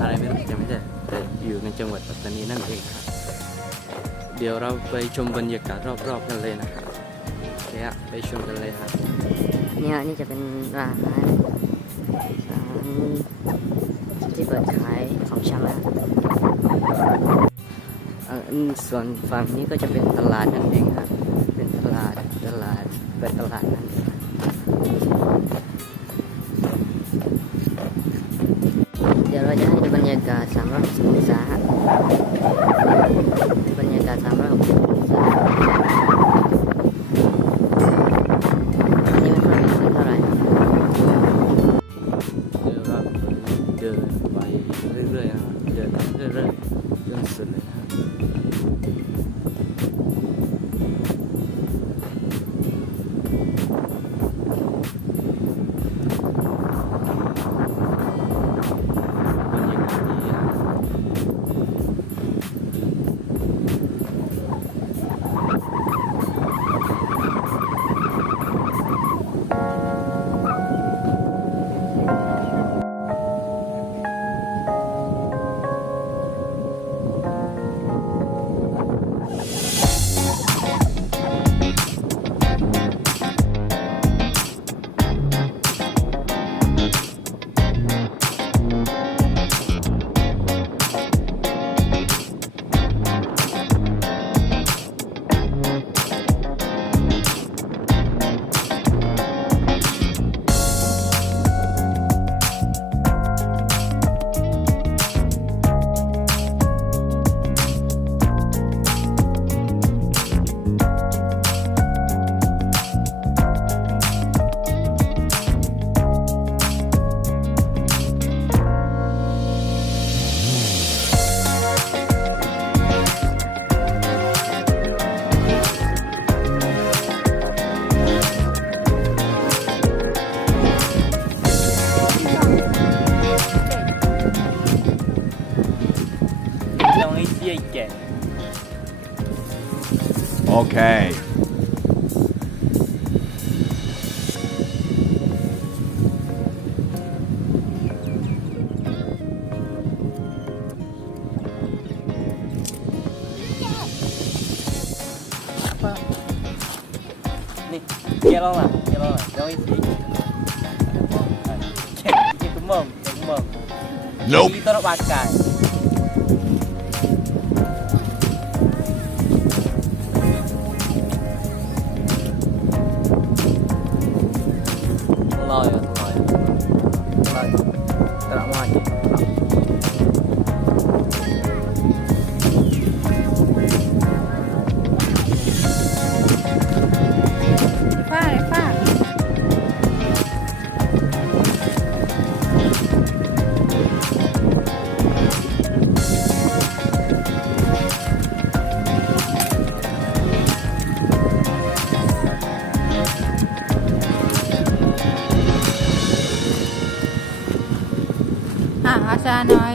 อะไรไม่รู้จำไม่ได้แต่อยู่ในจังหวัดปัตตานีนั่นเองครับเดี๋ยวเราไปชมบรรยากาศรอบๆกันเลยนะครับโอเคอะไปชมกันเลยครับเนี่ยนี่จะเป็นร้านที่เปิดขายของชำแล้วส่วนฝั่งนี้ก็จะเป็นตลาดนั่นเองครับเป็นตลาดเป็นตลาดนั่นเองเดี๋ยวเราจะให้ดูบรรยากาศ360องศาบรรยากาศ360องศาอันนี้ไม่ค่อยมีคนเท่าไหร่เดินไปเรื่อยๆนะครับเดินเรื่อยๆจนสุดเลยนะครับOkay. Nih, kilo lah, jauh isi. Cek kemam. Nope. Kita nak pakai. Tak mau aja. Far. อาซาหน่อย